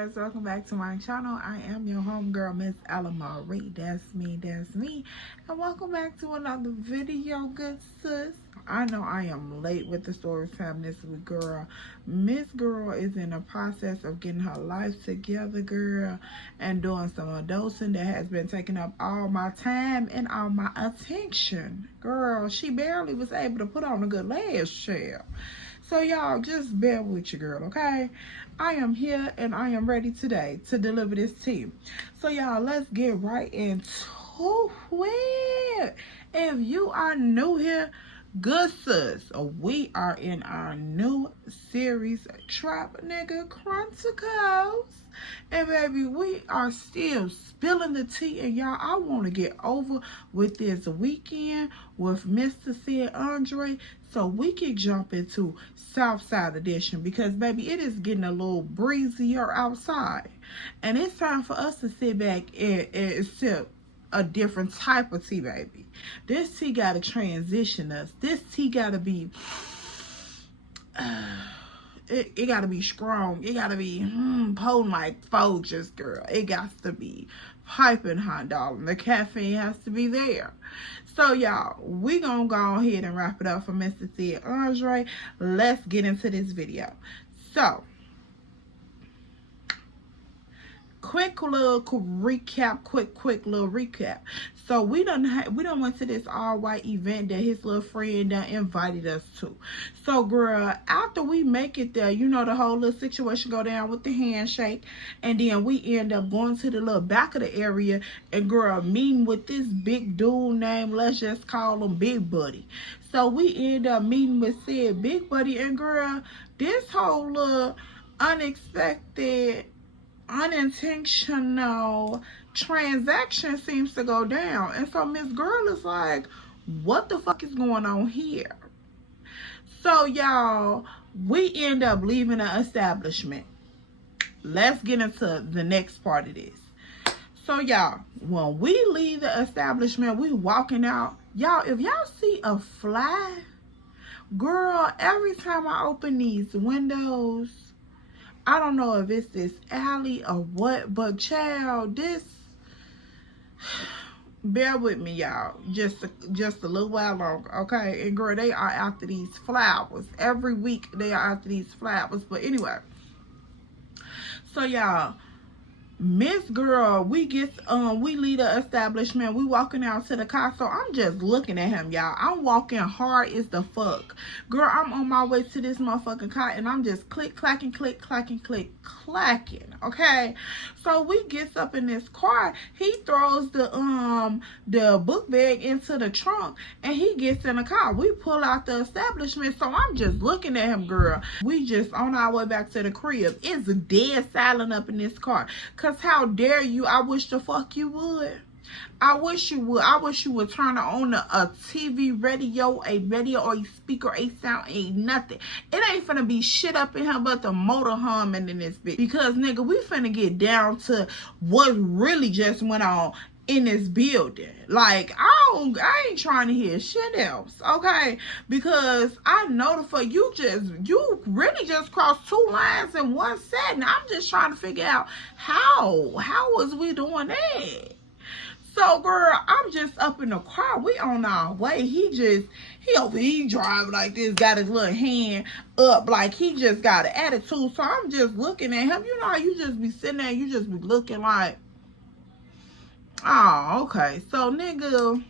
guys, welcome back to my channel. I am your homegirl, Miss Marie. That's me. And welcome back to another video, good sis. I know I am late with the story time this week, girl. Miss Girl is in the process of getting her life together, girl, and doing some adulting that has been taking up all my time and all my attention. Girl, she barely was able to put on a good last chair. So y'all just bear with your girl, okay? I am here and I am ready today to deliver this tea. So y'all, let's get right into it. If you are new here, good sis, we are in our new series, Trap Nigga Chronicles. And baby, we are still spilling the tea. And y'all, I want to get over with this weekend with Mr. Sid Andreeeee so we can jump into Southside Edition, because baby, it is getting a little breezier outside. And it's time for us to sit back and sip a different type of tea, baby. This tea got to transition us. This tea got to be... It got to be strong. It got to be potent like Folgers, girl. It got to be piping hot, darling. The caffeine has to be there. So, y'all, we going to go ahead and wrap it up for Mr. Sid Andreeeee. Let's get into this video. So, quick little recap, quick little recap. So we done went to this all-white event that his little friend done invited us to. So girl, after we make it there, you know, the whole little situation go down with the handshake, and then we end up going to the little back of the area and girl, meeting with this big dude named, let's just call him Big Buddy. So we end up meeting with said Big Buddy, and girl, this whole little unexpected, unintentional transaction seems to go down. And so Miss Girl is like, what the fuck is going on here? So y'all, we end up leaving the establishment. Let's get into the next part of this. So y'all, when we leave the establishment, we walking out. Y'all, if y'all see a fly, girl, every time I open these windows, I don't know if it's this alley or what, but child, this, bear with me, y'all, just a little while longer, okay? And girl, they are after these flowers. Every week they are after these flowers. But anyway, so y'all, Miss Girl, we leave the establishment, we walking out to the car. So I'm just looking at him, y'all. I'm walking hard as the fuck. Girl, I'm on my way to this motherfucking car and I'm just clacking, okay? So we gets up in this car, he throws the book bag into the trunk and he gets in the car. We pull out the establishment, so I'm just looking at him, girl. We just on our way back to the crib. It's dead silent up in this car. Cause how dare you? I wish the fuck you would. I wish you would. I wish you would turn on a TV, radio, a radio, or a speaker, a sound, ain't nothing. It ain't finna be shit up in here but the motor humming in this bitch. Because, nigga, we finna get down to what really just went on in this building. Like, I ain't trying to hear shit else, okay? Because I know the fuck you really just crossed two lines in one setting. I'm just trying to figure out how was we doing that? So girl, I'm just up in the car. We on our way. He driving like this, got his little hand up like he just got an attitude. So I'm just looking at him. You know how you just be sitting there, you just be looking like, oh, okay. So nigga,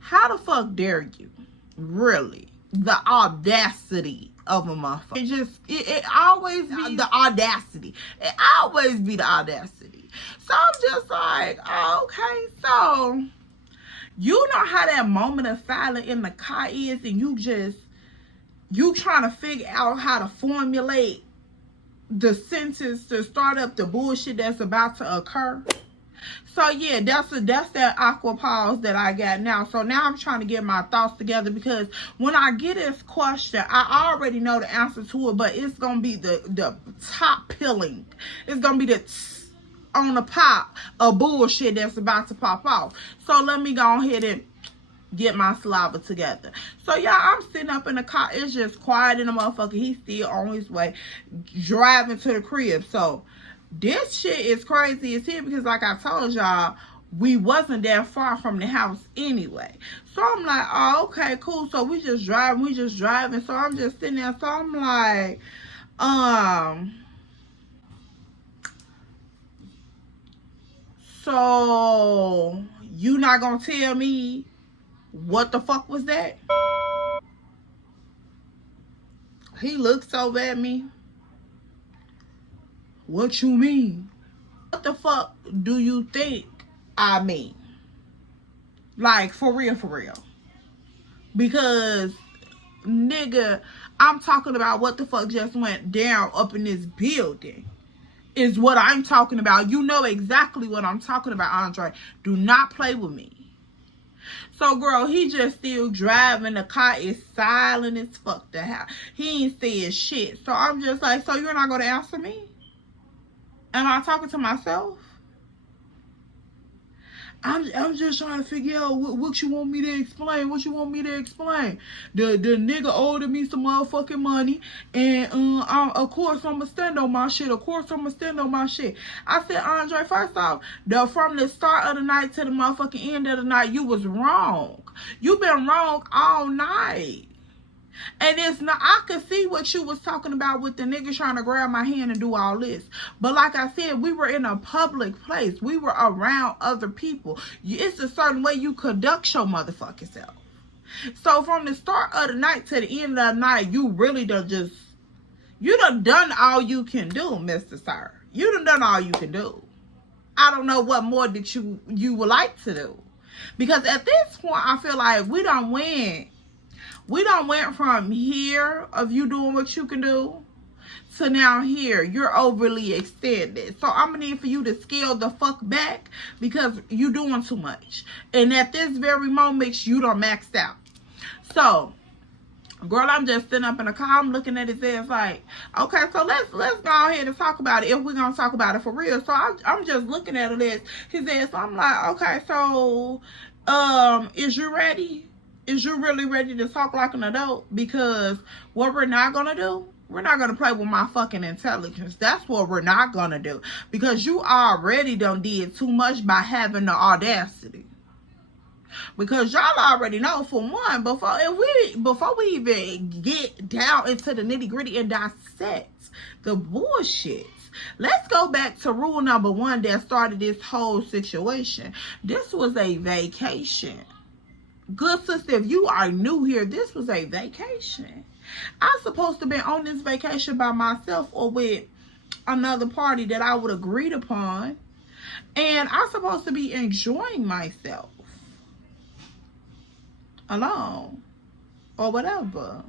how the fuck dare you? Really? The audacity of a motherfucker. It always be the audacity. It always be the audacity. So I'm just like, oh, okay, so you know how that moment of silence in the car is, and you trying to figure out how to formulate the sentence to start up the bullshit that's about to occur. So yeah, that's that awkward pause that I got now. So now I'm trying to get my thoughts together, because when I get this question, I already know the answer to it, but it's gonna be the top pilling. It's gonna be the on the pop of bullshit that's about to pop off. So let me go ahead and get my saliva together. So y'all, I'm sitting up in the car. It's just quiet in the motherfucker. He's still on his way driving to the crib. So this shit is crazy as hell because like I told y'all, we wasn't that far from the house anyway. So I'm like, oh, okay, cool. So we just driving. So I'm just sitting there. So I'm like, so you not gonna tell me what the fuck was that? He looked so bad at me. What you mean? What the fuck do you think I mean? Like, for real, for real. Because, nigga, I'm talking about what the fuck just went down up in this building. Is what I'm talking about. You know exactly what I'm talking about, Andre. Do not play with me. So, girl, he just still driving. The car is silent as fuck the house. He ain't saying shit. So, I'm just like, so you're not going to answer me? Am I talking to myself? I'm just trying to figure out what you want me to explain. What you want me to explain? The nigga owed me some motherfucking money. And, of course, I'm going to stand on my shit. Of course, I'm going to stand on my shit. I said, Andre, first off, from the start of the night to the motherfucking end of the night, you was wrong. You been wrong all night. And it's not, I could see what you was talking about with the nigga trying to grab my hand and do all this. But like I said, we were in a public place. We were around other people. It's a certain way you conduct your motherfucking self. So from the start of the night to the end of the night, you really you done all you can do, Mr. Sir. You done all you can do. I don't know what more that you would like to do. Because at this point, I feel like we done went from here of you doing what you can do to now here. You're overly extended. So I'm going to need for you to scale the fuck back because you doing too much. And at this very moment, you done maxed out. So, girl, I'm just sitting up in the car. I'm looking at his ass like, okay, so let's go ahead and talk about it if we're going to talk about it for real. So I'm just looking at his ass. So I'm like, okay, so is you ready? Is you really ready to talk like an adult? Because what we're not going to do, we're not going to play with my fucking intelligence. That's what we're not going to do. Because you already done did too much by having the audacity. Because y'all already know, for one, before we even get down into the nitty gritty and dissect the bullshit, let's go back to rule number 1 that started this whole situation. This was a vacation. Good sister, if you are new here, this was a vacation. I'm supposed to be on this vacation by myself or with another party that I would agreed upon. And I'm supposed to be enjoying myself alone or whatever.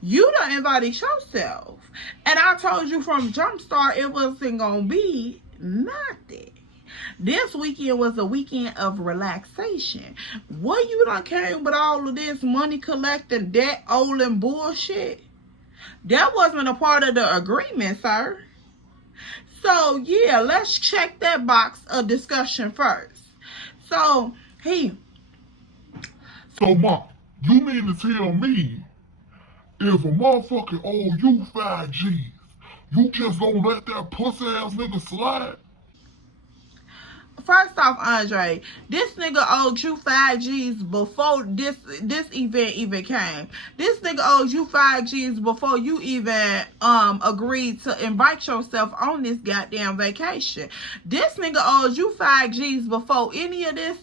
You done invited yourself. And I told you from Jumpstart it wasn't going to be nothing. This weekend was a weekend of relaxation. What you done came with all of this money collecting, debt, owing bullshit? That wasn't a part of the agreement, sir. So, yeah, let's check that box of discussion first. So, So, Ma, you mean to tell me if a motherfucker owe you 5 G's, you just gonna let that pussy ass nigga slide? First off, Andre, this nigga owed you 5 G's before this event even came. This nigga owed you 5 G's before you even agreed to invite yourself on this goddamn vacation. This nigga owed you 5 G's before any of this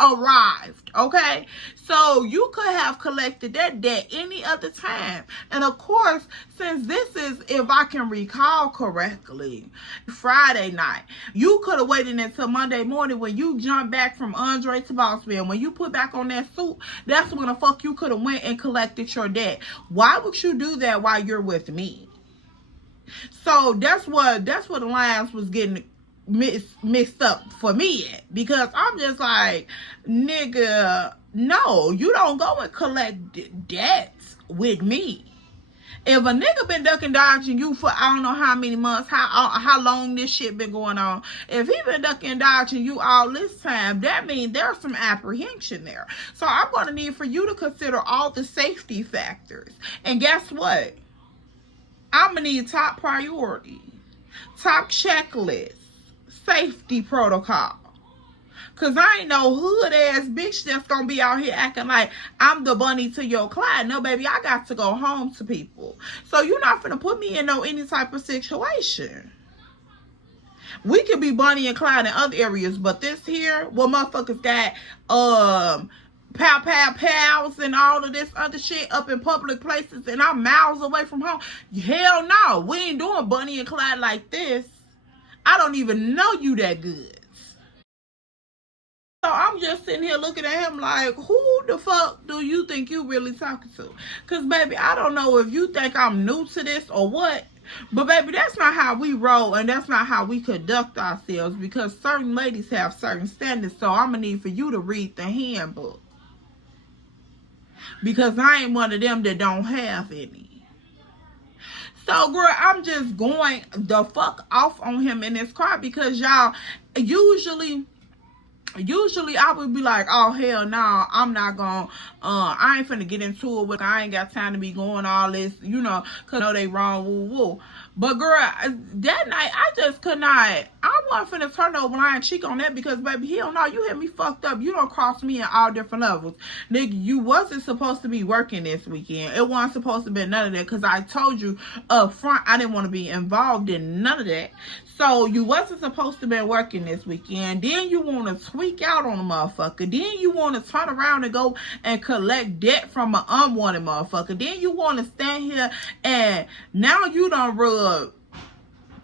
arrived, okay? So you could have collected that debt any other time. And of course, since this is, if I can recall correctly, Friday night, you could have waited until Monday morning when you jumped back from Andre to Bossman. When you put back on that suit, that's when the fuck you could have went and collected your debt. Why would you do that while you're with me? So that's what the lines was getting mixed up for me at, because I'm just like, nigga, no, you don't go and collect debts with me. If a nigga been ducking dodging you for I don't know how many months, how long this shit been going on, if he been ducking dodging you all this time, that means there's some apprehension there. So I'm going to need for you to consider all the safety factors. And guess what? I'm going to need top priority, top checklist, safety protocol. Because I ain't no hood-ass bitch that's going to be out here acting like I'm the bunny to your Clyde. No, baby, I got to go home to people. So you're not finna put me in any type of situation. We could be Bonnie and Clyde in other areas, but this here, well, motherfuckers got pals and all of this other shit up in public places, and I'm miles away from home. Hell no, we ain't doing Bonnie and Clyde like this. I don't even know you that good. So I'm just sitting here looking at him like, who the fuck do you think you really talking to? Because, baby, I don't know if you think I'm new to this or what. But, baby, that's not how we roll, and that's not how we conduct ourselves, because certain ladies have certain standards. So I'm going to need for you to read the handbook, because I ain't one of them that don't have any. So, girl, I'm just going the fuck off on him in this car, because y'all, usually I would be like, oh, hell no, I'm not going, I ain't finna get into it with, I ain't got time to be going all this, you know, because I know they wrong, woo, woo. But, girl, that night, I just could not, I wasn't finna turn no blind cheek on that, because, baby, hell no, you had me fucked up. You don't cross me in all different levels. Nigga, you wasn't supposed to be working this weekend. It wasn't supposed to be none of that, because I told you up front I didn't want to be involved in none of that. So, you wasn't supposed to be working this weekend. Then you want to tweak out on a motherfucker. Then you want to turn around and go and collect debt from an unwanted motherfucker. Then you want to stand here and now you done rub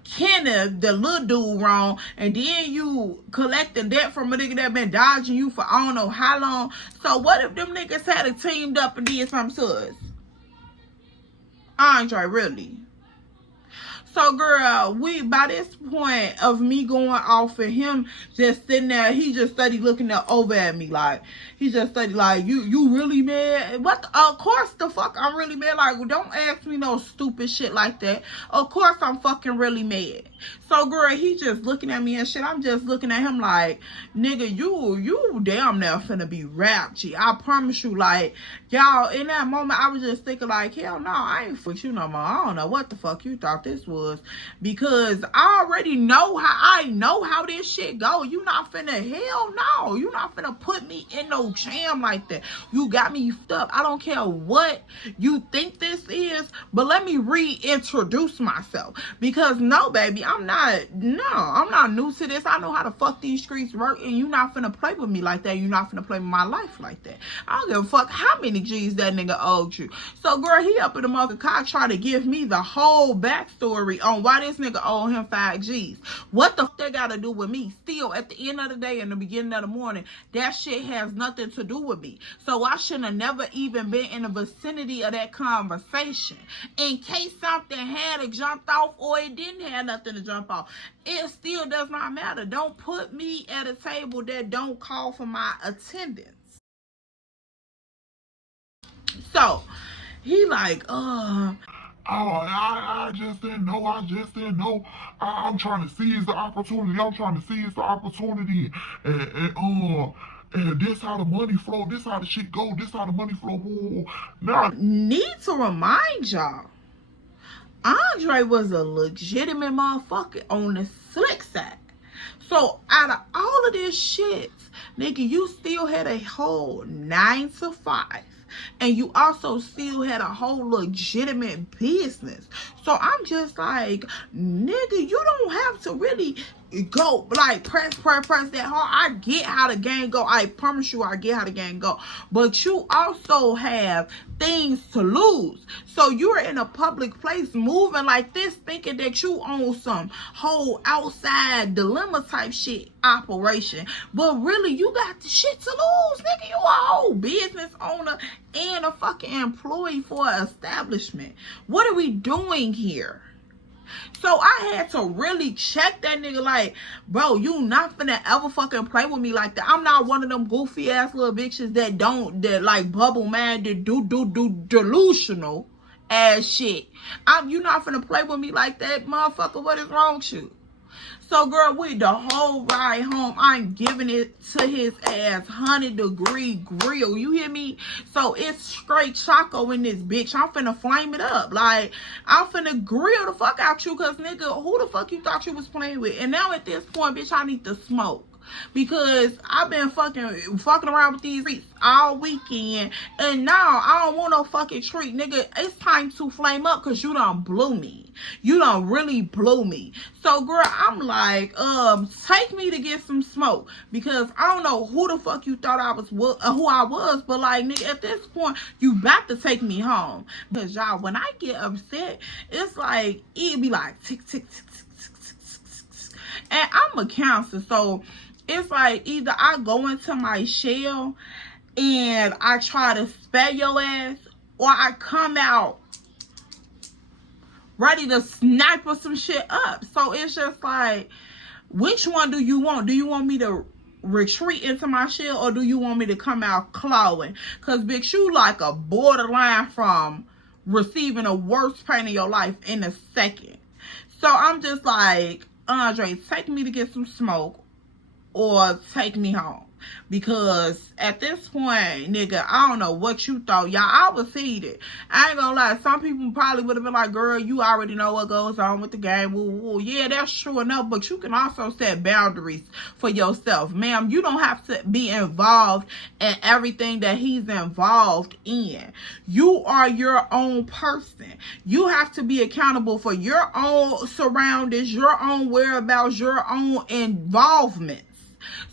Kenneth, the little dude, wrong. And then you collecting debt from a nigga that been dodging you for I don't know how long. So, what if them niggas had teamed up and did something to us? Andre, really? So, girl, by this point of me going off and him just sitting there, he just started looking over at me like, he just started like, you really mad? What? Of course the fuck I'm really mad. Like, don't ask me no stupid shit like that. Of course I'm fucking really mad. So, girl, he just looking at me and shit. I'm just looking at him like, nigga, you damn near finna be rap, G. I promise you, like, y'all, in that moment, I was just thinking like, hell no, I ain't fuck you no more. I don't know what the fuck you thought this was. Because I already know how this shit go. You not finna, hell no, you not finna put me in no jam like that. You got me fucked up. I don't care what you think this is, but let me reintroduce myself. Because no, baby, I'm not new to this. I know how the fuck these streets work, and you not finna play with me like that. You not finna play with my life like that. I don't give a fuck how many G's that nigga owed you. So, girl, he up in the mother car trying to give me the whole backstory on why this nigga owed him 5 G's. What the fuck they gotta do with me? Still, at the end of the day, in the beginning of the morning, that shit has nothing to do with me. So I shouldn't have never even been in the vicinity of that conversation. In case something had jumped off or it didn't have nothing to jump off, it still does not matter. Don't put me at a table that don't call for my attendance. So, he like, I just didn't know. I'm trying to seize the opportunity. And this how the money flow. This how the shit go. This how the money flow. Now, need to remind y'all, Andre was a legitimate motherfucker on the slick side. So, out of all of this shit, nigga, you still had a whole 9 to 5. And you also still had a whole legitimate business. So I'm just like, nigga, you don't have to really go like press that hard. I get how the game go. I promise you I get how the game go. But you also have things to lose. So you're in a public place moving like this, thinking that you own some whole outside dilemma type shit operation. But really, you got the shit to lose, nigga. You a whole business owner and a fucking employee for an establishment. What are we doing here? So I had to really check that nigga like, bro, you not finna ever fucking play with me like that. I'm not one of them goofy ass little bitches that like bubble man, that do delusional ass shit. You not finna play with me like that, motherfucker. What is wrong with you? So, girl, with the whole ride home, I'm giving it to his ass 100-degree grill. You hear me? So, it's straight choco in this bitch. I'm finna flame it up. Like, I'm finna grill the fuck out you, because, nigga, who the fuck you thought you was playing with? And now at this point, bitch, I need to smoke. Because I've been fucking around with these treats all weekend, and now I don't want no fucking treat, nigga. It's time to flame up, because you done blew me. You done really blew me. So, girl, I'm like, take me to get some smoke, because I don't know who the fuck you thought I was, who I was, but like, nigga, at this point, you about to take me home. Because y'all, when I get upset, it's like, it be like tick, tick, tick, tick, tick, tick, tick, tick. And I'm a counselor, so it's like either I go into my shell and I try to spare your ass, or I come out ready to sniper some shit up. So it's just like, which one do you want? Do you want me to retreat into my shell, or do you want me to come out clawing? Because, bitch, you like a borderline from receiving the worst pain in your life in a second. So I'm just like, Andre, take me to get some smoke, or take me home. Because at this point, nigga, I don't know what you thought. Y'all, I was heated. I ain't gonna lie. Some people probably would have been like, girl, you already know what goes on with the game. Woo, woo. Yeah, that's true enough. But you can also set boundaries for yourself. Ma'am, you don't have to be involved in everything that he's involved in. You are your own person. You have to be accountable for your own surroundings, your own whereabouts, your own involvement.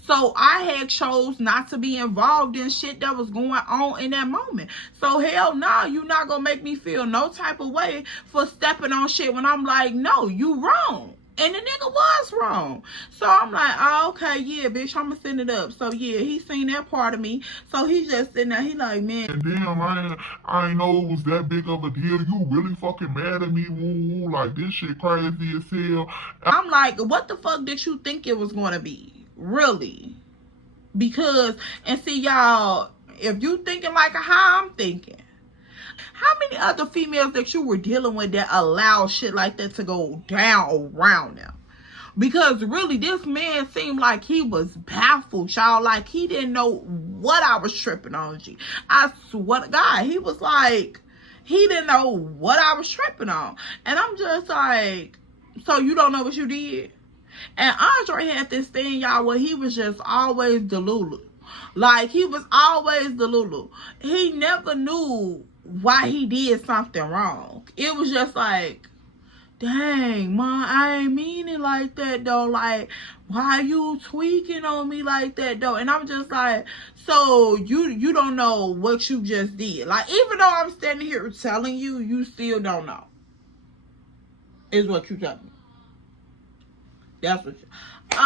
So I had chose not to be involved in shit that was going on in that moment. So hell no, you not gonna make me feel no type of way for stepping on shit when I'm like, no, you wrong. And the nigga was wrong. So I'm like, oh, okay, yeah, bitch, I'm gonna send it up. So yeah, he seen that part of me. So he just sitting there, he like, man. And damn, I ain't know it was that big of a deal. You really fucking mad at me, woo, woo, like this shit crazy as hell. I'm like, what the fuck did you think it was gonna be? Really? Because, and see, y'all, if you thinking like how I'm thinking, how many other females that you were dealing with that allow shit like that to go down around them? Because really, this man seemed like he was baffled, y'all. Like, he didn't know what I was tripping on, G. I swear to God, he was like, he didn't know what I was tripping on. And I'm just like, so you don't know what you did? And Andre had this thing, y'all, where he was just always delulu. Like, he was always delulu. He never knew why he did something wrong. It was just like, dang, Mom, I ain't mean it like that, though. Like, why you tweaking on me like that, though? And I'm just like, so you don't know what you just did. Like, even though I'm standing here telling you, you still don't know. Is what you telling me. That's what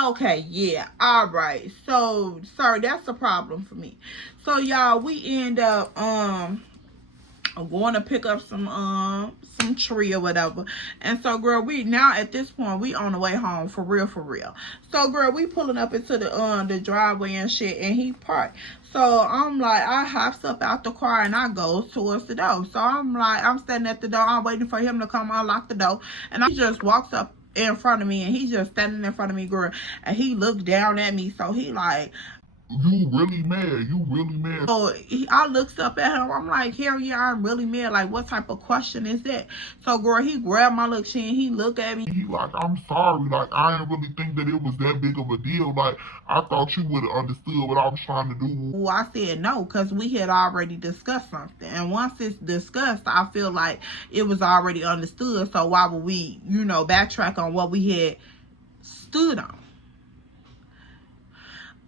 okay, yeah, all right. So, sorry, that's a problem for me. So, y'all, we end up going to pick up some tree or whatever. And so, girl, we now at this point we on the way home for real, for real. So, girl, we pulling up into the driveway and shit, and he parked. So I'm like, I hops up out the car and I go towards the door. So I'm like, I'm standing at the door, I'm waiting for him to come unlock the door, and he just walks up in front of me, and he's just standing in front of me, girl, and he looked down at me. So he like, you really mad? You really mad? So I looked up at him. I'm like, hell yeah, I'm really mad. Like, what type of question is that? So, girl, he grabbed my little chin. He looked at me. He like, I'm sorry. Like, I didn't really think that it was that big of a deal. Like, I thought you would have understood what I was trying to do. Well, I said no, because we had already discussed something. And once it's discussed, I feel like it was already understood. So why would we, you know, backtrack on what we had stood on?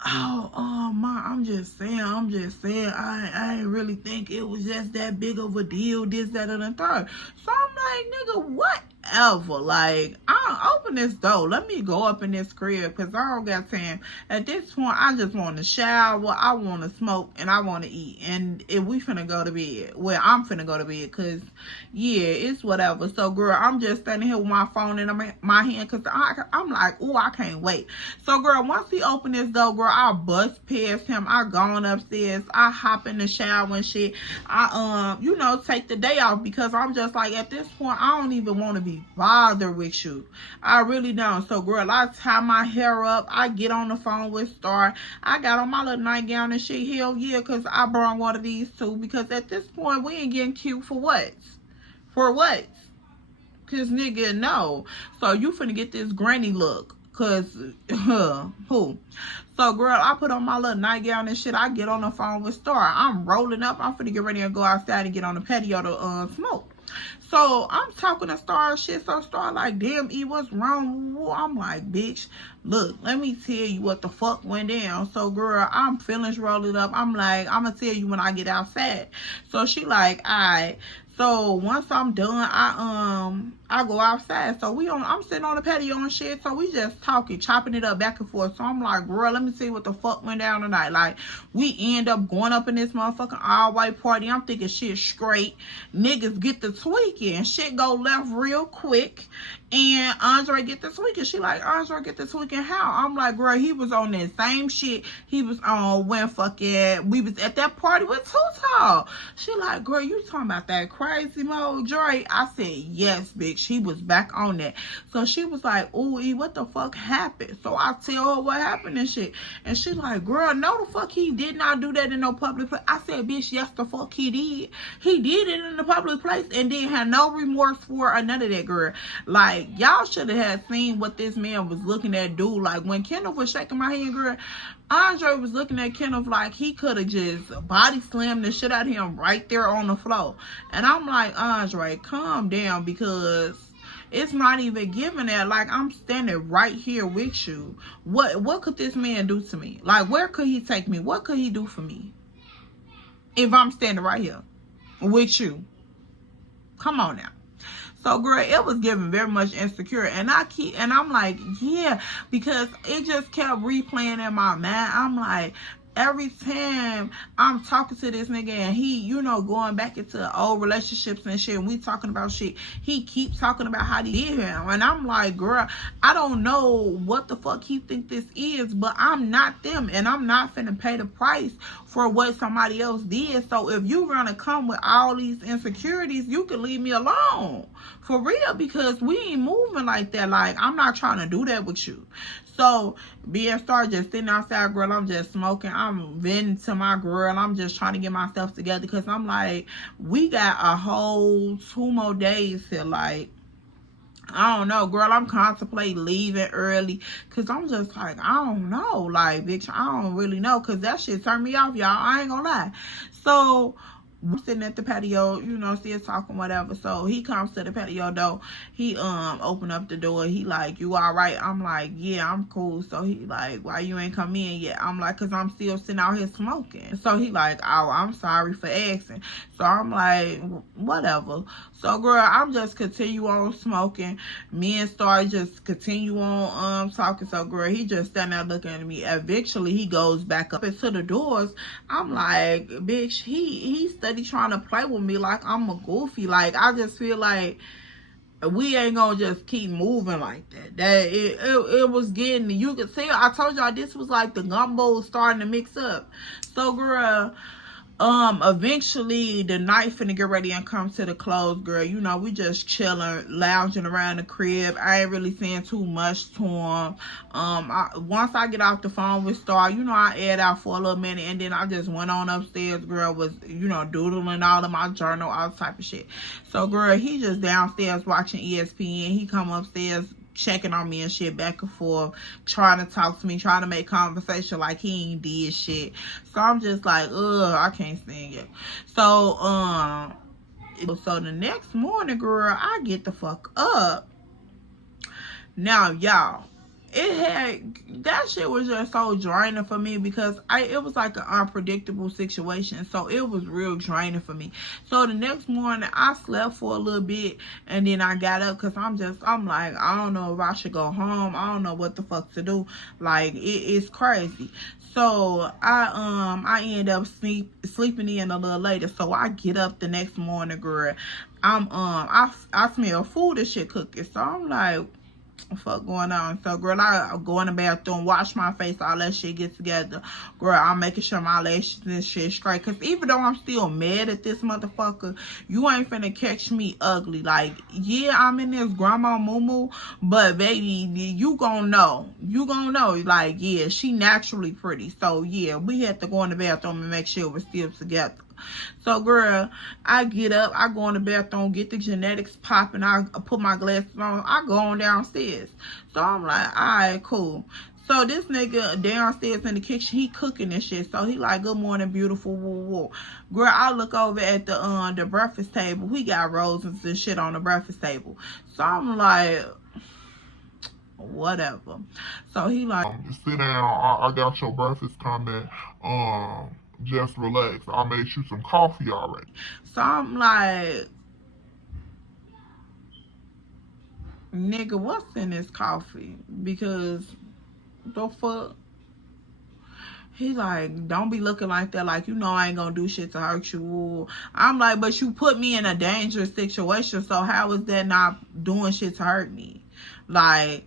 Oh, Ma, I'm just saying, I ain't really think it was just that big of a deal, this, that, and the third. So I'm like, nigga, what ever. Like, I open this door. Let me go up in this crib because I don't got time. At this point, I just want to shower. I want to smoke and I want to eat. And if we finna go to bed, well, I'm finna go to bed because, yeah, it's whatever. So, girl, I'm just standing here with my phone in my hand because I'm like, oh, I can't wait. So, girl, once he opened this door, girl, I bust past him. I gone upstairs. I hop in the shower and shit. I, you know, take the day off because I'm just like, at this point, I don't even want to be bothered with you. I really don't. So, girl, I tie my hair up. I get on the phone with Star. I got on my little nightgown and shit. Hell yeah, because I brought one of these too. Because at this point, we ain't getting cute for what? For what? Because, nigga, no. So, you finna get this granny look. Because, who? So, girl, I put on my little nightgown and shit. I get on the phone with Star. I'm rolling up. I'm finna get ready and go outside and get on the patio to smoke. So, I'm talking to Star and shit. So, Star like, damn, E, what's wrong? I'm like, bitch, look, let me tell you what the fuck went down. So, girl, I'm feelings rolling up. I'm like, I'm gonna tell you when I get outside. So, she like, alright. So once I'm done, I go outside. So I'm sitting on the patio and shit. So we just talking, chopping it up back and forth. So I'm like, girl, let me see what the fuck went down tonight. Like, we end up going up in this motherfucking all-white party. I'm thinking shit straight. Niggas get the tweaking. Shit go left real quick. And Andre get the tweaking. She like, Andre get the tweaking how? I'm like, girl, he was on that same shit he was on when fucking we was at that party with Too Tall. She like, girl, you talking about that crazy mode, Dre? I said, yes, bitch. He was back on that. So she was like, ooh, E, what the fuck happened? So I tell her what happened and shit. And she like, girl, no the fuck he did not do that in no public place. I said, bitch, yes the fuck he did. He did it in the public place and didn't have no remorse for it or none of that, girl. Like, y'all should have had seen what this man was looking at do. Like, when Kenneth was shaking my hand, girl, Andre was looking at Kenneth like he could have just body slammed the shit out of him right there on the floor. And I'm like, Andre, calm down because it's not even giving that. Like, I'm standing right here with you. What could this man do to me? Like, where could he take me? What could he do for me if I'm standing right here with you? Come on now. So, girl, it was giving very much insecure. And I'm like, yeah, because it just kept replaying in my mind. I'm like, every time I'm talking to this nigga and he, you know, going back into old relationships and shit, and we talking about shit, he keeps talking about how he did him. And I'm like, girl, I don't know what the fuck he think this is, but I'm not them. And I'm not finna pay the price for what somebody else did. So if you gonna come with all these insecurities, you can leave me alone. For real, because we ain't moving like that. Like, I'm not trying to do that with you. So, being Star just sitting outside, girl, I'm just smoking. I'm venting to my girl. I'm just trying to get myself together because I'm like, we got a whole 2 more days here. Like, I don't know, girl. I'm contemplating leaving early because I'm just like, I don't know. Like, bitch, I don't really know because that shit turned me off, y'all. I ain't gonna lie. So, I'm sitting at the patio, you know, still talking, whatever. So he comes to the patio door. He open up the door. He like, you all right? I'm like, yeah, I'm cool. So he like, why you ain't come in yet? I'm like, cause I'm still sitting out here smoking. So he like, oh, I'm sorry for asking. So I'm like, whatever. So, girl, I'm just continue on smoking. Me and Star just continue on talking. So, girl, he just standing there looking at me. Eventually, he goes back up into the doors. I'm like, bitch, he steady trying to play with me like I'm a goofy. Like, I just feel like we ain't gonna just keep moving like that. That it was getting, you could see, I told y'all this was like the gumbo starting to mix up. So, girl, eventually the night finna get ready and come to the close, girl. You know, we just chilling, lounging around the crib. I ain't really saying too much to him. Once I get off the phone with Star, you know, I aired out for a little minute and then I just went on upstairs, girl, was, you know, doodling all of my journal, all type of shit. So, girl, he just downstairs watching ESPN. He come upstairs checking on me and shit, back and forth, trying to talk to me, trying to make conversation like he ain't did shit. So I'm just like, ugh, I can't stand it. So, so the next morning, girl, I get the fuck up. Now, y'all, that shit was just so draining for me because it was like an unpredictable situation, so it was real draining for me. So the next morning I slept for a little bit and then I got up because I'm like, I don't know if I should go home. I don't know what the fuck to do. Like, it's crazy. So I end up sleeping in a little later. So I get up the next morning, girl. I smell food and shit cooking. So I'm like, what the fuck going on? So girl, I go in the bathroom, wash my face, all that shit get together. Girl, I'm making sure my lashes and shit straight. Cause even though I'm still mad at this motherfucker, you ain't finna catch me ugly. Like, yeah, I'm in this grandma moo, but baby, you gonna know. You gonna know. Like, yeah, she naturally pretty. So yeah, we had to go in the bathroom and make sure we're still together. So girl, I get up, I go in the bathroom, get the genetics popping, I put my glasses on, I go on downstairs. So I'm like, alright, cool. So this nigga downstairs in the kitchen, he cooking and shit. So he like, good morning, beautiful, woo, woo. Girl, I look over at the breakfast table. We got roses and shit on the breakfast table. So I'm like, whatever. So he like, sit down, I got your breakfast coming, just relax. I made you some coffee already. So I'm like, nigga, what's in this coffee? Because the fuck? He like, don't be looking like that. Like, you know I ain't gonna do shit to hurt you. I'm like, but you put me in a dangerous situation. So how is that not doing shit to hurt me? Like,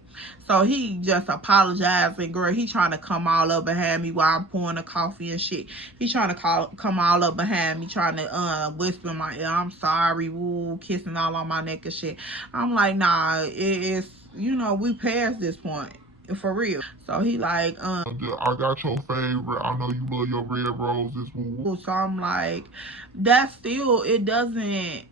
so he just apologized, and girl, he trying to come all up behind me while I'm pouring the coffee and shit. He trying to come all up behind me, trying to whisper in my ear, I'm sorry, woo, kissing all on my neck and shit. I'm like, nah, it's, you know, we past this point. For real. So he like, I got your favorite. I know you love your red roses. Woo. So I'm like, that still, it doesn't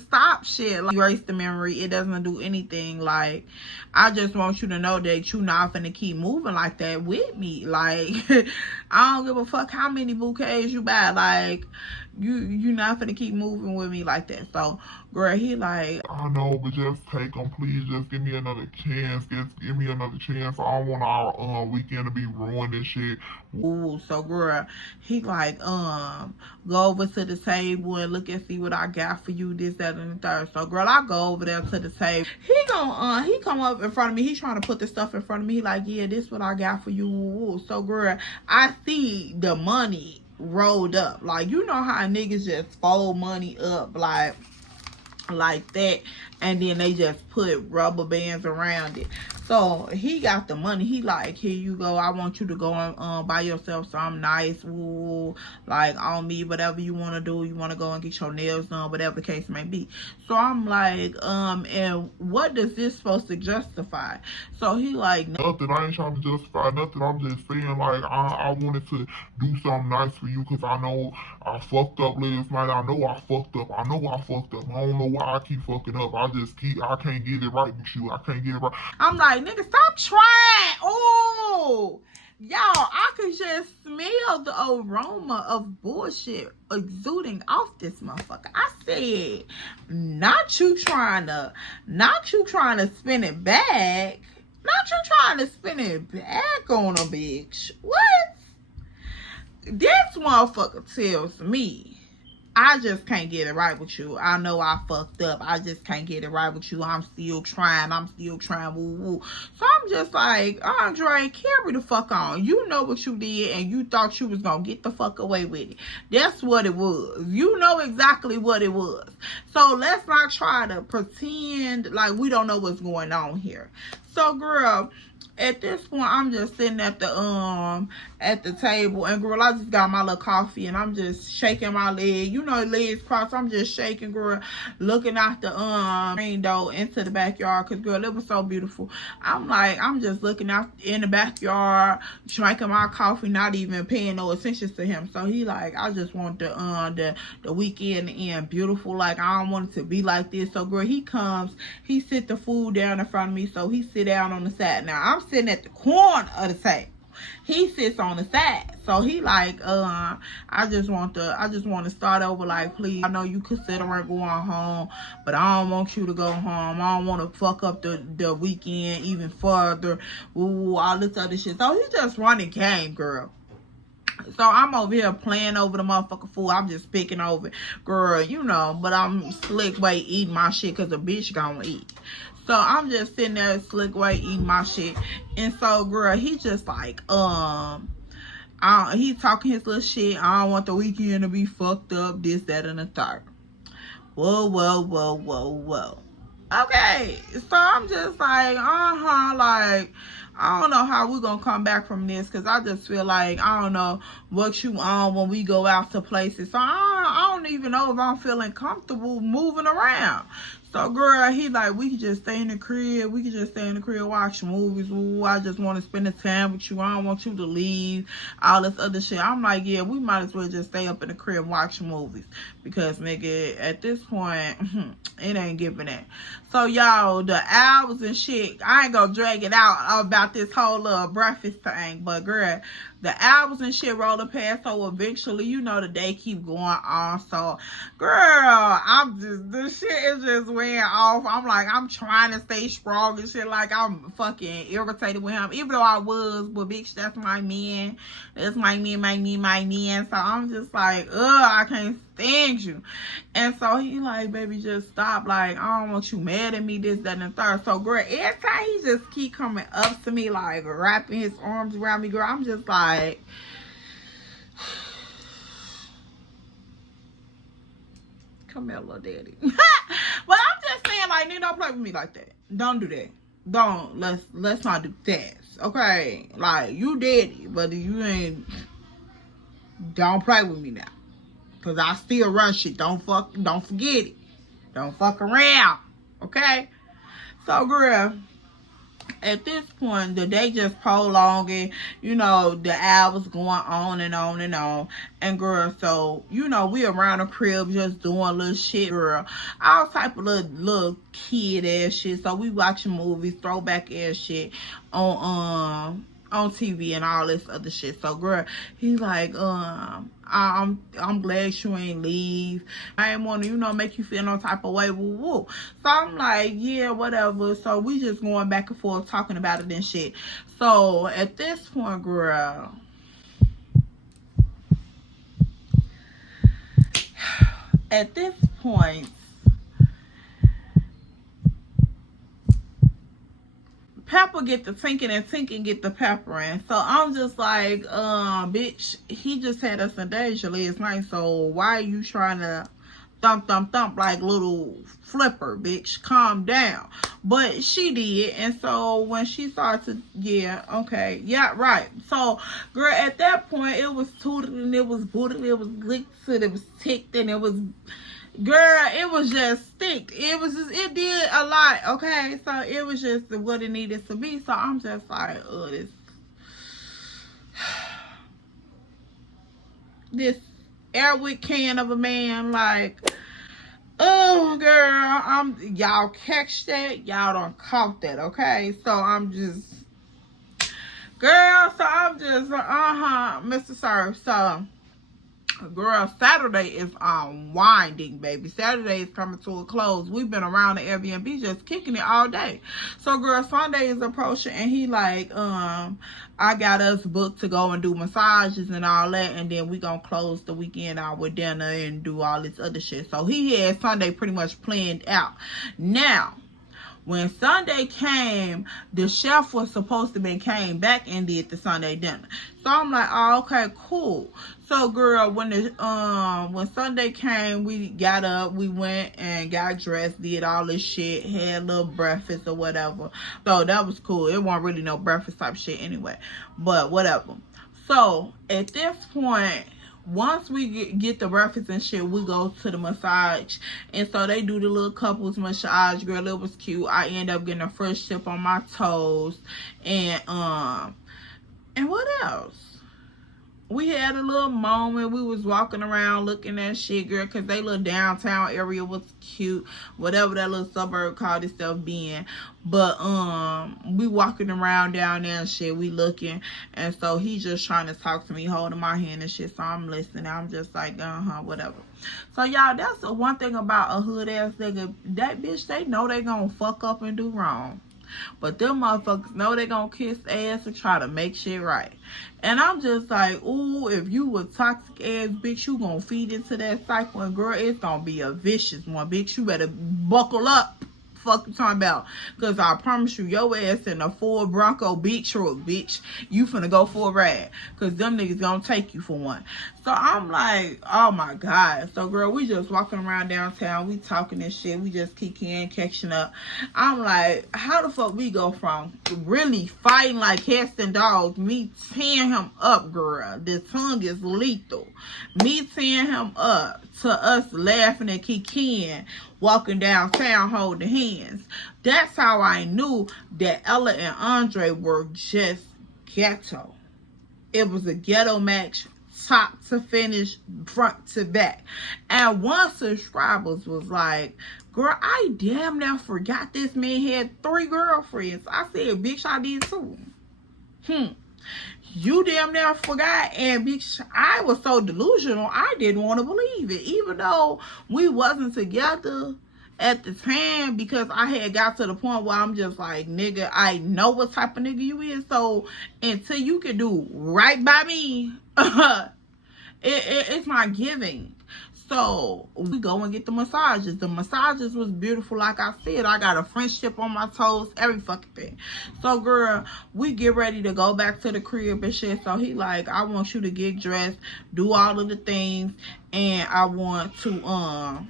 stop shit. Like, erase the memory. It doesn't do anything. Like, I just want you to know that you not finna keep moving like that with me. Like, I don't give a fuck how many bouquets you buy. Like, you not finna keep moving with me like that. So, girl, he like, I know, but just take them, please. Just give me another chance. Just give me another chance. I don't want our weekend to be ruined and shit. Ooh, so girl, he like, go over to the table and look and see what I got for you, this, that, and the third. So girl, I go over there to the table. He come up in front of me. He trying to put the stuff in front of me. He like, yeah, this what I got for you. Ooh. So girl, I see the money rolled up. Like, you know how niggas just fold money up like that, and then they just put rubber bands around it. So he got the money. He like, here you go. I want you to go and buy yourself something nice, woo, like on me, whatever you want to do. You want to go and get your nails done, whatever the case may be. So I'm like, and what does this supposed to justify? So he like, nothing. I ain't trying to justify nothing. I'm just saying, like, I wanted to do something nice for you because I know I fucked up last night. I know I fucked up. I don't know why I keep fucking up. I can't get it right with you. I can't get it right. I'm like, nigga, stop trying. Oh, y'all, I could just smell the aroma of bullshit exuding off this motherfucker. I said, not you trying to spin it back. Not you trying to spin it back on a bitch. What? This motherfucker tells me, I just can't get it right with you. I know I fucked up. I just can't get it right with you. I'm still trying. Woo, woo. So I'm just like, Andre, carry the fuck on. You know what you did, and you thought you was gonna get the fuck away with it. That's what it was. You know exactly what it was. So let's not try to pretend like we don't know what's going on here. So girl, at this point, I'm just sitting at the table, and girl, I just got my little coffee, and I'm just shaking my leg. You know, legs crossed. I'm just shaking, girl, looking out the window into the backyard, cause girl, it was so beautiful. I'm just looking out in the backyard, drinking my coffee, not even paying no attention to him. So he like, I just want the weekend to end beautiful. Like, I don't want it to be like this. So girl, he comes, he sit the food down in front of me. So he sit down on the side. Now I'm sitting at the corner of the table. he sits on the side. So he like, I just want to start over, like, please, I know you considering going home, but I don't want you to go home. I don't want to fuck up the weekend even further. Ooh, all this other shit. So he just running game, girl. So I'm over here playing over the motherfucking food. I'm just picking over, girl, you know, but I'm slick way eating my shit because the bitch gonna eat. So I'm just sitting there slick way eating my shit. And so, girl, he just like, he talking his little shit. I don't want the weekend to be fucked up, this, that, and the third. Whoa, whoa, whoa, whoa, whoa. Okay, so I'm just like, like, I don't know how we're gonna come back from this, because I just feel like, I don't know what you on when we go out to places. So I don't even know if I'm feeling comfortable moving around. So, girl, he like, we can just stay in the crib. We can just stay in the crib, watch movies. Ooh, I just want to spend the time with you. I don't want you to leave. All this other shit. I'm like, yeah, we might as well just stay up in the crib and watch movies. Because, nigga, at this point, it ain't giving that. So, y'all, the hours and shit, I ain't gonna drag it out about this whole little breakfast thing. But, girl, the hours and shit rolling past, so eventually, you know, the day keep going on. So, girl, the shit is just wearing off. I'm like, I'm trying to stay strong and shit. Like, I'm fucking irritated with him. Even though I was, but bitch, that's my man. That's my man. So, I'm just like, I can't stand you. And so, he like, baby, just stop. Like, I don't want you mad at me, this, that, and the third. So, girl, every time he just keep coming up to me, like, wrapping his arms around me, girl, I'm just like, come here, little daddy. But I'm just saying, like, nigga, don't play with me like that. Don't do that. Don't. Let's not do that. Okay? Like, you daddy, but you ain't. Don't play with me now. Cause I still run shit. Don't forget it. Don't fuck around. Okay? So, girl, at this point, the day just prolonging, you know, the hours going on and on and on. And, girl, so, you know, we around the crib just doing little shit, girl. All type of little kid-ass shit. So, we watching movies, throwback-ass shit on TV and all this other shit. So, girl, he's like, I'm glad you ain't leave. I ain't want to, you know, make you feel no type of way. Woo woo. So I'm like, yeah, whatever. So we just going back and forth talking about it and shit. So at this point, girl, Pepper get the tinking and tinking get the peppering. So I'm just like, bitch, he just had us in danger last night. So why are you trying to thump like little flipper, bitch? Calm down. But she did. And so when she started to, yeah, okay, yeah, right. So, girl, at that point, it was tooted and it was booted, it was licked, it was ticked, and it was, girl, it was just thick. It was just, it did a lot, okay? So it was just what it needed to be. So I'm just like, this Airwick can of a man, like, oh, girl, y'all catch that? Y'all don't caught that, okay? So I'm just, girl, so I'm just, Mr. Surf. So, girl, Saturday is winding, baby. Saturday is coming to a close. We've been around the Airbnb just kicking it all day. So, girl, Sunday is approaching, and he like, I got us booked to go and do massages and all that, and then we gonna close the weekend out with dinner and do all this other shit. So he had Sunday pretty much planned out. Now, when Sunday came, the chef was supposed to be came back and did the Sunday dinner. So I'm like, oh, okay, cool. So, girl, when Sunday came, we got up, we went and got dressed, did all this shit, had a little breakfast or whatever. So that was cool. It wasn't really no breakfast type shit anyway, but whatever. So at this point, once we get the breakfast and shit, we go to the massage. And so they do the little couples massage, girl. It was cute. I end up getting a fresh tip on my toes. And what else? we had a little moment. We was walking around looking at shit, girl, because they little downtown area was cute, whatever that little suburb called itself being. But we walking around down there and shit, we looking, and so he just trying to talk to me, holding my hand and shit. So I'm listening. I'm just like, whatever. So y'all, that's the one thing about a hood ass nigga. That bitch, they know they gonna fuck up and do wrong. But them motherfuckers know they gonna kiss ass and try to make shit right. And I'm just like, ooh, if you a toxic ass bitch, you gonna feed into that cycle. And girl, it's gonna be a vicious one, bitch. You better buckle up. Fuck you talking about? Because I promise you, your ass in a Ford Bronco beat truck, bitch. You finna go for a ride. Because them niggas gonna take you for one. So I'm like, oh my God. So girl, we just walking around downtown. We talking and shit. We just kicking, catching up. I'm like, how the fuck we go from really fighting like cats and dogs, me tearing him up, girl. The tongue is lethal. Me tearing him up to us laughing and kicking, walking downtown holding hands. That's how I knew that Ella and Andre were just ghetto. It was a ghetto match, top to finish, front to back. And one subscribers was like, girl, I damn near forgot this man had 3 girlfriends. I said, bitch, I did too. You damn near forgot. And bitch, I was so delusional, I didn't want to believe it. Even though we wasn't together at the time, because I had got to the point where I'm just like, nigga, I know what type of nigga you is. So until you can do right by me, it's not giving. So we go and get the massages. The massages was beautiful. Like I said, I got a friendship on my toes, every fucking thing. So girl, we get ready to go back to the crib and shit. So he like, I want you to get dressed, do all of the things, and I want to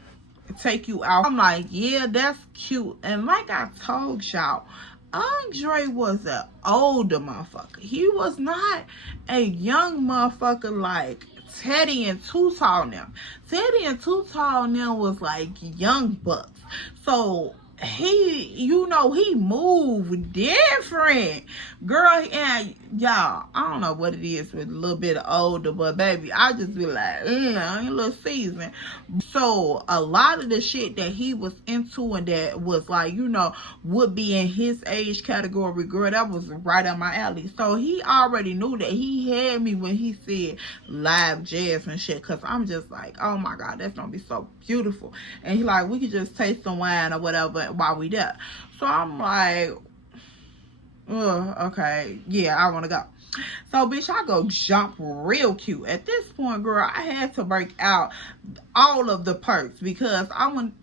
take you out. I'm like, yeah, that's cute. And like I told y'all, Andre was an older motherfucker. He was not a young motherfucker like Teddy and Too Tall now. Teddy and Too Tall now was like young bucks. So he, you know, he moved different. Girl, and y'all, I don't know what it is with a little bit older, but baby, I just be like, I ain't a little seasoned. So a lot of the shit that he was into and that was like, you know, would be in his age category, girl, that was right up my alley. So he already knew that he had me when he said live jazz and shit, because I'm just like, oh my God, that's gonna be so beautiful. And he like, we could just taste some wine or whatever while we there. So I'm like, okay, yeah, I want to go. So bitch, I go jump real cute. At this point, girl, I had to break out all of the perks because I want,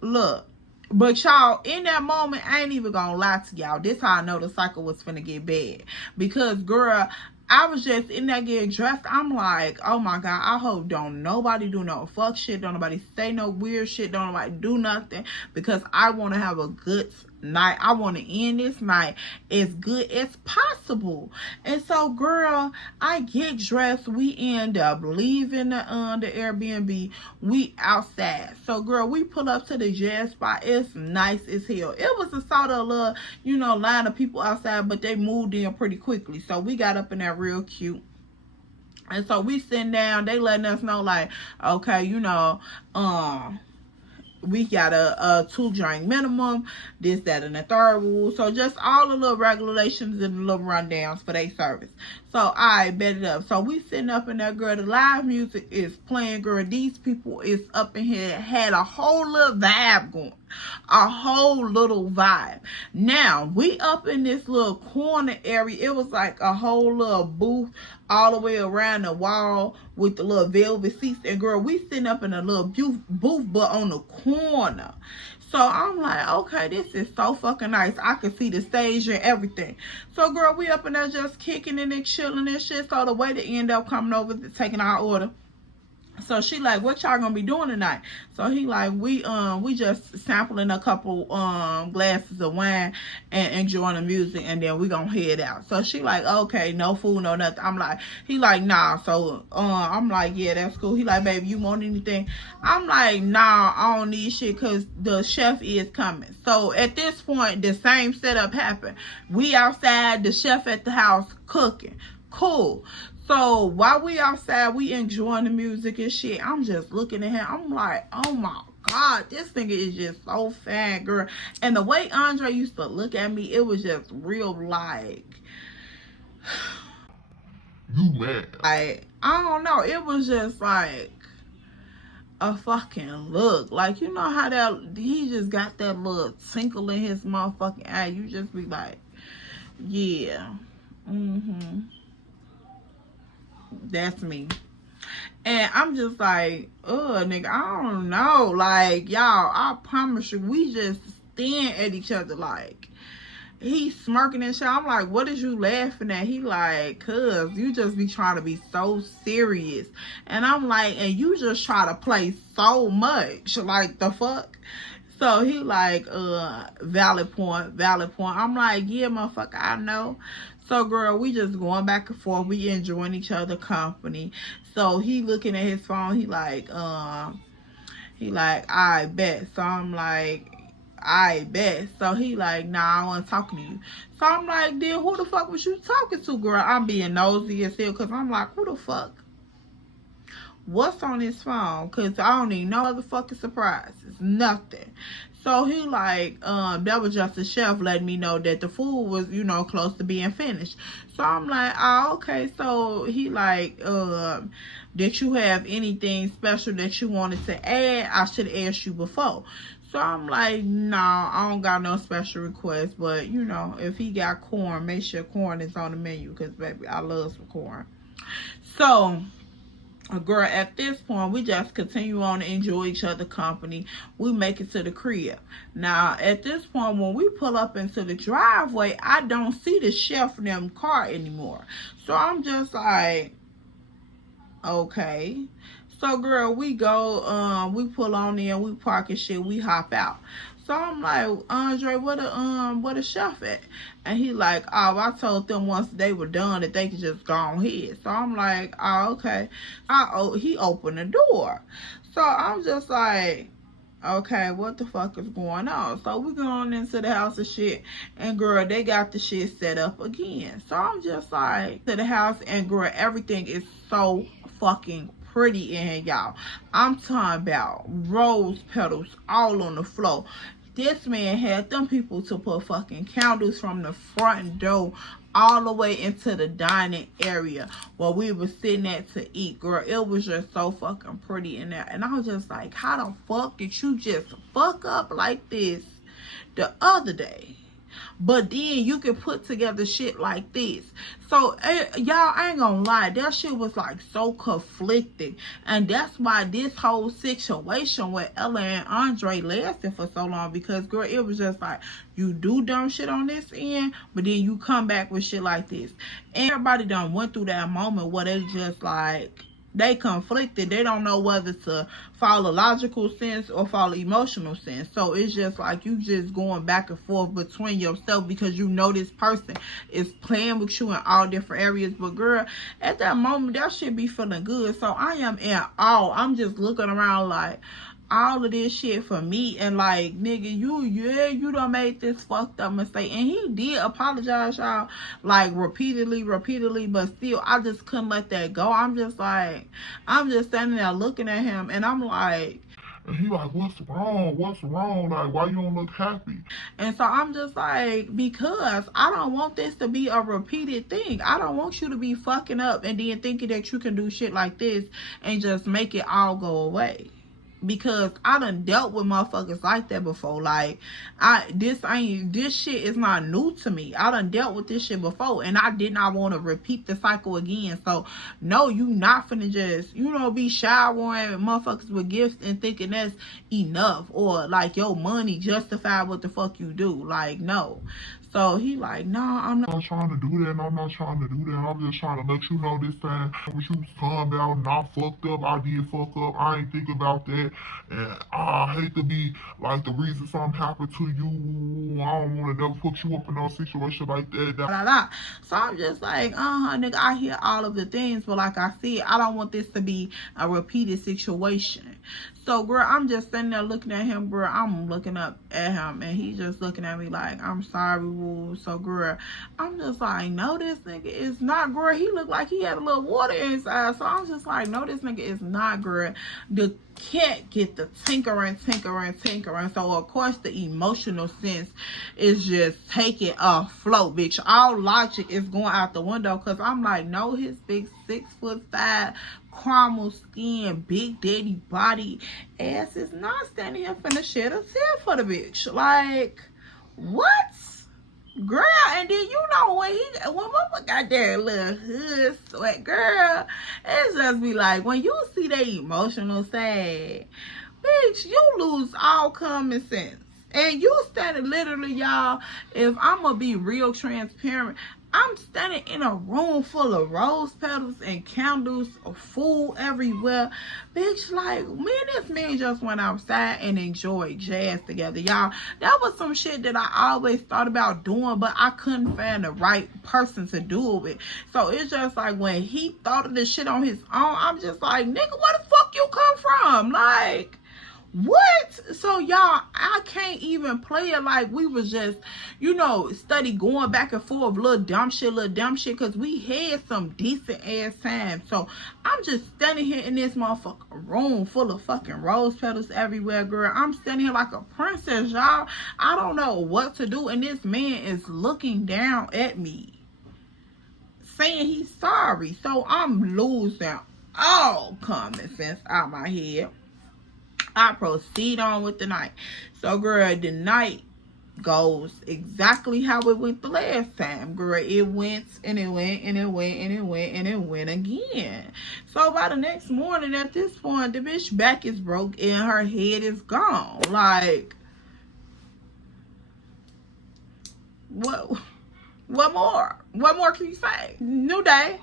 look, but y'all, in that moment, I ain't even gonna lie to y'all, this how I know the cycle was finna get bad. Because girl, I was just in there getting dressed. I'm like, oh my God, I hope don't nobody do no fuck shit. Don't nobody say no weird shit. Don't nobody do nothing. Because I want to have a good night. I want to end this night as good as possible. And so, girl, I get dressed. We end up leaving the Airbnb. We outside. So, girl, we pull up to the jazz spot. It's nice as hell. It was a sort of little, you know, line of people outside, but they moved in pretty quickly. So we got up in there real cute. And so we sitting down. They letting us know like, okay, you know, we got a 2-drink minimum, this, that, and the third rule. So just all the little regulations and the little rundowns for their service. So I bet it up. So we sitting up in there, girl. The live music is playing, girl. These people is up in here, had a whole little vibe going. A whole little vibe. Now, we up in this little corner area. It was like a whole little booth all the way around the wall with the little velvet seats. And girl, we sitting up in a little booth, but on the corner. So I'm like, okay, this is so fucking nice. I can see the stage and everything. So girl, we up in there just kicking and chilling and shit. So the way to end up coming over to taking our order. So she like, what y'all gonna be doing tonight? So he like, we just sampling a couple glasses of wine and enjoying the music, and then we gonna head out. So she like, okay, no food, no nothing. I'm like, he like, nah. So I'm like, yeah, that's cool. He like, baby, you want anything? I'm like, nah, I don't need shit because the chef is coming. So at this point, the same setup happened. We outside, the chef at the house cooking. Cool. So while we outside, we enjoying the music and shit. I'm just looking at him. I'm like, oh my God, this nigga is just so fat, girl. And the way Andre used to look at me, it was just real like, you mad. I don't know. It was just like a fucking look. Like, you know how that, he just got that little twinkle in his motherfucking eye. You just be like, yeah. That's me. And I'm just like, nigga, I don't know. Like, y'all, I promise you, we just staring at each other like, he smirking and shit. I'm like, what is you laughing at? He like, cuz you just be trying to be so serious. And I'm like, and you just try to play so much. Like, the fuck? So he like, valid point, valid point. I'm like, yeah, motherfucker, I know. So, girl, we just going back and forth. We enjoying each other company. So he looking at his phone. He like, I bet. So I'm like, I bet. So he like, nah, I wasn't talking to you. So I'm like, then who the fuck was you talking to, girl? I'm being nosy as hell because I'm like, who the fuck? What's on his phone? Because I don't need no other fucking surprises. Nothing. So he like, that was just the chef letting me know that the food was, you know, close to being finished. So I'm like, oh, okay. So he like, did you have anything special that you wanted to add? I should have asked you before. So I'm like, no, I don't got no special requests. But, you know, if he got corn, make sure corn is on the menu. Because, baby, I love some corn. So, girl, at this point, we just continue on to enjoy each other's company. We make it to the crib. Now, at this point, when we pull up into the driveway, I don't see the chef in them car anymore. So I'm just like, okay. So, girl, we go, we pull on in, we park and shit, we hop out. So I'm like, Andre, where the chef at? And he like, oh, I told them once they were done that they could just go on ahead. So I'm like, oh, okay. He opened the door. So I'm just like, okay, what the fuck is going on? So we going into the house and shit. And girl, they got the shit set up again. So I'm just like, to the house, and girl, everything is so fucking pretty in here, y'all. I'm talking about rose petals all on the floor. This man had them people to put fucking candles from the front door all the way into the dining area where we were sitting at to eat. Girl, it was just so fucking pretty in there. And I was just like, how the fuck did you just fuck up like this the other day? But then you can put together shit like this. So, y'all, I ain't gonna lie. That shit was like so conflicting. And that's why this whole situation with Ella and Andre lasted for so long. Because, girl, it was just like, you do dumb shit on this end, but then you come back with shit like this. And everybody done went through that moment where they just like, they conflicted. They don't know whether to follow logical sense or follow emotional sense. So it's just like you just going back and forth between yourself because you know this person is playing with you in all different areas. But girl, at that moment, that shit be feeling good. So I am in awe. I'm just looking around like, all of this shit for me, and like, nigga, you done made this fucked up mistake. And he did apologize, y'all, like repeatedly, but still I just couldn't let that go. I'm just standing there looking at him, and I'm like, and he like, what's wrong, like, why you don't look happy? And so I'm just like, because I don't want this to be a repeated thing. I don't want you to be fucking up and then thinking that you can do shit like this and just make it all go away. Because I done dealt with motherfuckers like that before. Like, this shit is not new to me. I done dealt with this shit before, and I did not want to repeat the cycle again. So, no, you not finna just, you know, be showering motherfuckers with gifts and thinking that's enough, or like your money justify what the fuck you do. Like, no. So he like, no, I'm not trying to do that, and I'm not trying to do that. I'm just trying to let you know this time, when you calm down, not fucked up, I did fuck up, I ain't think about that, and I hate to be like the reason something happened to you. I don't want to never put you up in no situation like that. So I'm just like, nigga, I hear all of the things, but like I said, I don't want this to be a repeated situation. So, girl, I'm just sitting there looking at him, bro. I'm looking up at him, and he's just looking at me like, I'm sorry, woo. So, girl, I'm just like, no, this nigga is not, girl. He looked like he had a little water inside. So, I'm just like, no, this nigga is not, girl. The cat get the tinkering. So, of course, the emotional sense is just taking a float, bitch. All logic is going out the window, because I'm like, no, his big 6'5" caramel skin, big daddy body ass is not standing here finna shed a tear for the bitch. Like, what? Girl, and then you know when Mama got that little hood sweat, girl, it's just be like, when you see that emotional side, bitch, you lose all common sense. And you standing literally, y'all, if I'm gonna be real transparent, I'm standing in a room full of rose petals and candles, food everywhere. Bitch, like, me and this man just went outside and enjoyed jazz together, y'all. That was some shit that I always thought about doing, but I couldn't find the right person to do it with. So it's just like, when he thought of this shit on his own, I'm just like, nigga, where the fuck you come from? Like, what? So, y'all, I can't even play it like we was just, you know, study going back and forth, little dumb shit, because we had some decent ass time. So, I'm just standing here in this motherfucking room full of fucking rose petals everywhere, girl. I'm standing here like a princess, y'all. I don't know what to do, and this man is looking down at me, saying he's sorry. So, I'm losing all common sense out my head. I proceed on with the night. So, girl, the night goes exactly how it went the last time. Girl, it went and it went and it went and it went and it went again. So, by the next morning, at this point, the bitch back is broke and her head is gone. Like, what more? What more can you say? New day.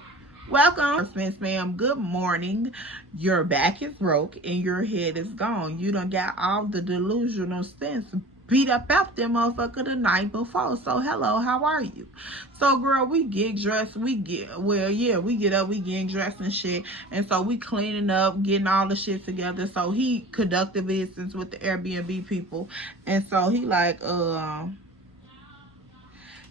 Welcome, Miss Ma'am. Good morning. Your back is broke and your head is gone. You done got all the delusional sense beat up out there, motherfucker, the night before. So, hello, how are you? So, girl, we get dressed. We get up, we getting dressed and shit. And so, we cleaning up, getting all the shit together. So, he conducted business with the Airbnb people. And so, he like,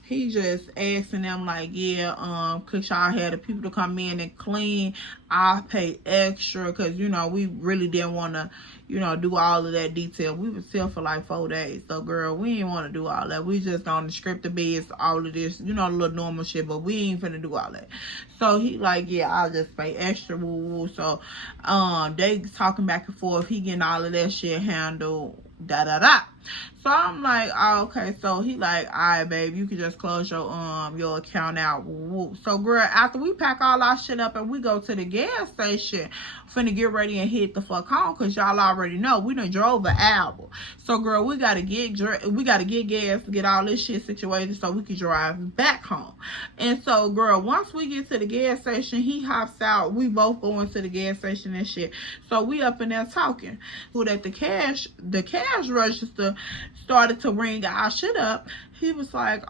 he just asking them like, yeah, cause y'all had the people to come in and clean, I'll pay extra, cause you know we really didn't want to, you know, do all of that detail. We was still for like 4 days, so girl, we didn't want to do all that. We just on the script of beds, all of this, you know, the little normal shit, but we ain't finna do all that. So he like, yeah, I'll just pay extra. Woo. So they talking back and forth. He getting all of that shit handled. So I'm like, oh, okay. So he like, all right, babe, you can just close your account out. So, girl, after we pack all our shit up and we go to the gas station, finna get ready and hit the fuck home, because y'all already know we done drove an hour. So, girl, we gotta get gas to get all this shit situated so we can drive back home. And so, girl, once we get to the gas station, he hops out. We both going to the gas station and shit. So we up in there talking. Who that the cash register started to ring our shit up. He was like,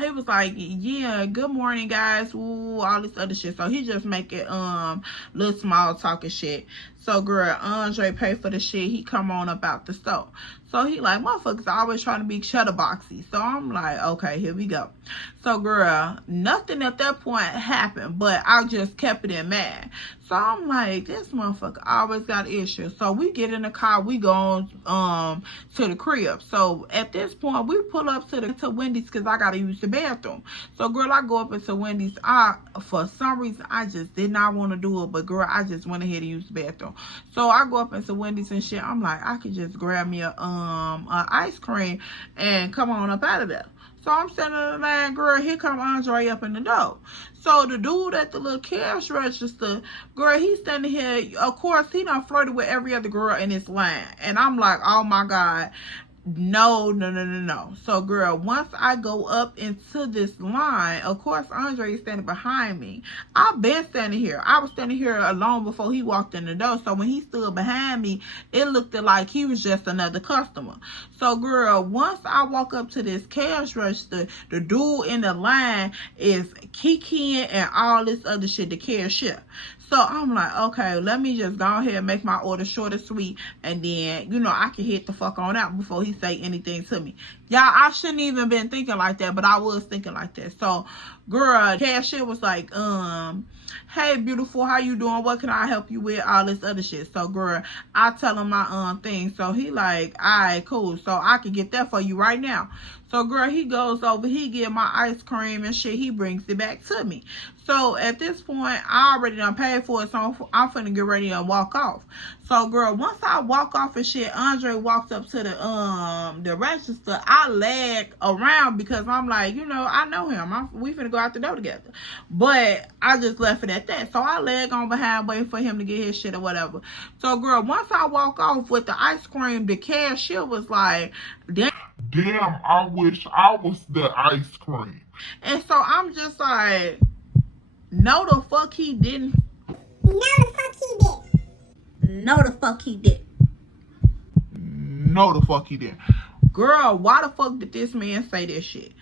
he was like, yeah, good morning, guys. Ooh, all this other shit. So he just making little small talking shit. So, girl, Andre paid for the shit. He come on up out the store. So he like, motherfuckers always trying to be shutterboxy. So I'm like, okay, here we go. So, girl, nothing at that point happened, but I just kept it in mind. So I'm like, this motherfucker always got issues. So we get in the car, we go to the crib. So at this point, we pull up to Wendy's because I gotta use the bathroom. So, girl, I go up into Wendy's. For some reason, I just did not want to do it, but girl, I just went ahead and used the bathroom. So I go up into Wendy's and shit. I'm like, I could just grab me a ice cream and come on up out of there. So I'm standing in the line, girl, here come Andre up in the door. So the dude at the little cash register, girl, he's standing here. Of course, he done flirted with every other girl in this line. And I'm like, oh my God. No. So, girl, once I go up into this line, of course, Andre is standing behind me. I've been standing here. I was standing here alone before he walked in the door. So, when he stood behind me, it looked like he was just another customer. So, girl, once I walk up to this cash register, the dude in the line is kikiing and all this other shit, the cashier. So I'm like, okay, let me just go ahead and make my order short and sweet, and then, you know, I can hit the fuck on out before he say anything to me. Y'all, I shouldn't even been thinking like that, but I was thinking like that. So, girl, cashier was like, hey, beautiful, how you doing? What can I help you with? All this other shit. So, girl, I tell him my thing. So he like, all right, cool. So I can get that for you right now. So, girl, he goes over, he get my ice cream and shit. He brings it back to me. So, at this point, I already done paid for it, so I'm finna get ready and walk off. So, girl, once I walk off and shit, Andre walks up to the register. I lag around because I'm like, you know, I know him. We finna go out the door together. But I just left it at that. So, I lag on behind waiting for him to get his shit or whatever. So, girl, once I walk off with the ice cream, the cashier was like, Damn, I wish I was the ice cream. And so I'm just like, no the fuck he didn't. No the fuck he did. No the fuck he did. No the fuck he did. Girl, why the fuck did this man say this shit?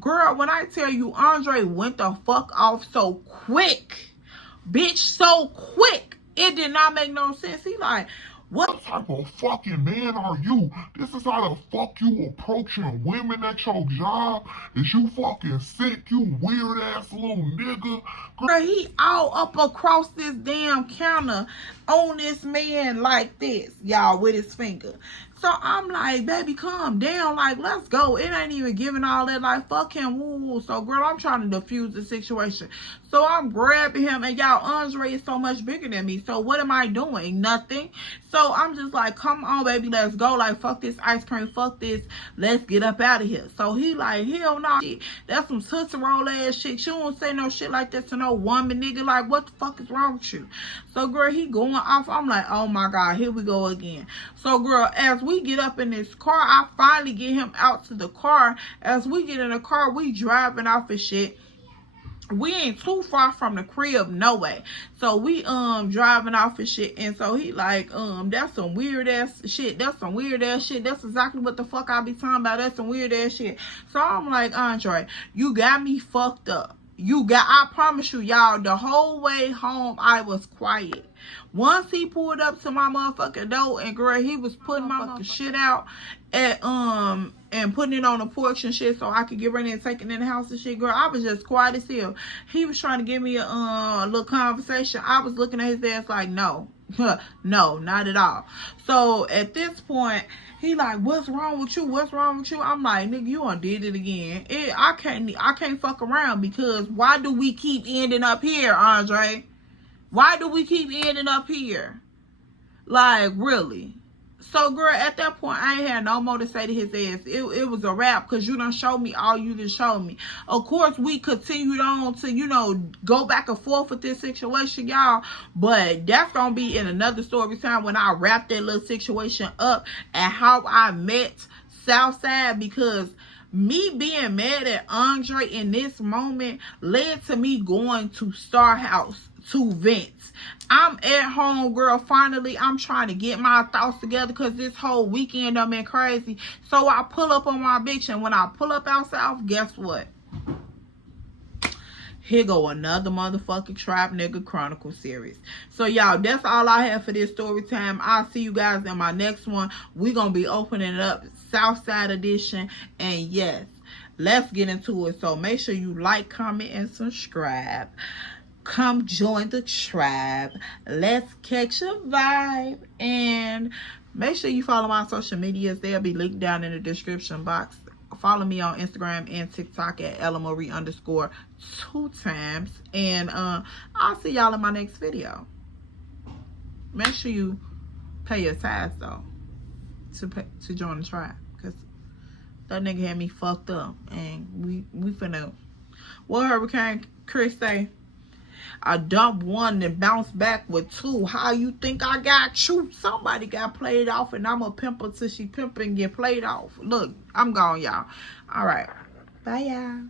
Girl, when I tell you Andre went the fuck off so quick. Bitch, so quick. It did not make no sense. He like, what type of fucking man are you? This is how the fuck you approaching women at your job? Is you fucking sick, you weird ass little nigga? Girl, he all up across this damn counter on this man like this, y'all, with his finger. So I'm like, baby, calm down. Like, let's go. It ain't even giving all that. Like, fuck him. Woo. So, girl, I'm trying to diffuse the situation. So I'm grabbing him. And y'all, Andre is so much bigger than me. So what am I doing? Nothing. So I'm just like, come on, baby. Let's go. Like, fuck this ice cream. Fuck this. Let's get up out of here. So he like, hell no. Shit. That's some tootsie roll ass shit. You don't say no shit like that to no woman, nigga. Like, what the fuck is wrong with you? So, girl, he going off. I'm like, oh, my God. Here we go again. So, girl, as we get up in this car, I finally get him out to the car. As we get in the car, we driving off and shit. We ain't too far from the crib, no way. So we driving off and shit, and so he like, that's some weird ass shit. That's some weird ass shit. That's exactly what the fuck I be talking about. That's some weird ass shit. So I'm like, Andre, you got me fucked up. I promise you, y'all, the whole way home, I was quiet. Once he pulled up to my motherfucking door, and girl, he was putting my motherfucking shit out and putting it on the porch and shit so I could get ready and take it in the house and shit, girl, I was just quiet as hell. He was trying to give me a little conversation. I was looking at his ass like, no. No, not at all. So at this point, he like, what's wrong with you? What's wrong with you? I'm like, nigga, you done did it again. I can't fuck around, because why do we keep ending up here, Andre? Why do we keep ending up here? Like, really? So, girl, at that point, I ain't had no more to say to his ass. It was a wrap, because you done showed me all you done showed me. Of course, we continued on to, you know, go back and forth with this situation, y'all. But that's going to be in another story time when I wrap that little situation up and how I met Southside, because me being mad at Andre in this moment led to me going to Star House to vent. I'm at home, girl. Finally, I'm trying to get my thoughts together because this whole weekend I've been crazy. So I pull up on my bitch, and when I pull up out south, guess what? Here go another motherfucking Trap Nigga Chronicle series. So, y'all, that's all I have for this story time. I'll see you guys in my next one. We're going to be opening it up, Southside Edition. And, yes, let's get into it. So, make sure you like, comment, and subscribe. Come join the tribe. Let's catch a vibe. And make sure you follow my social medias. They'll be linked down in the description box. Follow me on Instagram and TikTok at @EllaMarie_2 And I'll see y'all in my next video. Make sure you pay your tithes though to join the tribe, because that nigga had me fucked up, and we finna, what Hurricane Chris say? I dump one and bounce back with two. How you think I got you? Somebody got played off, and I'm a pimper till she pimp and get played off. Look, I'm gone, y'all. All right. Bye, y'all.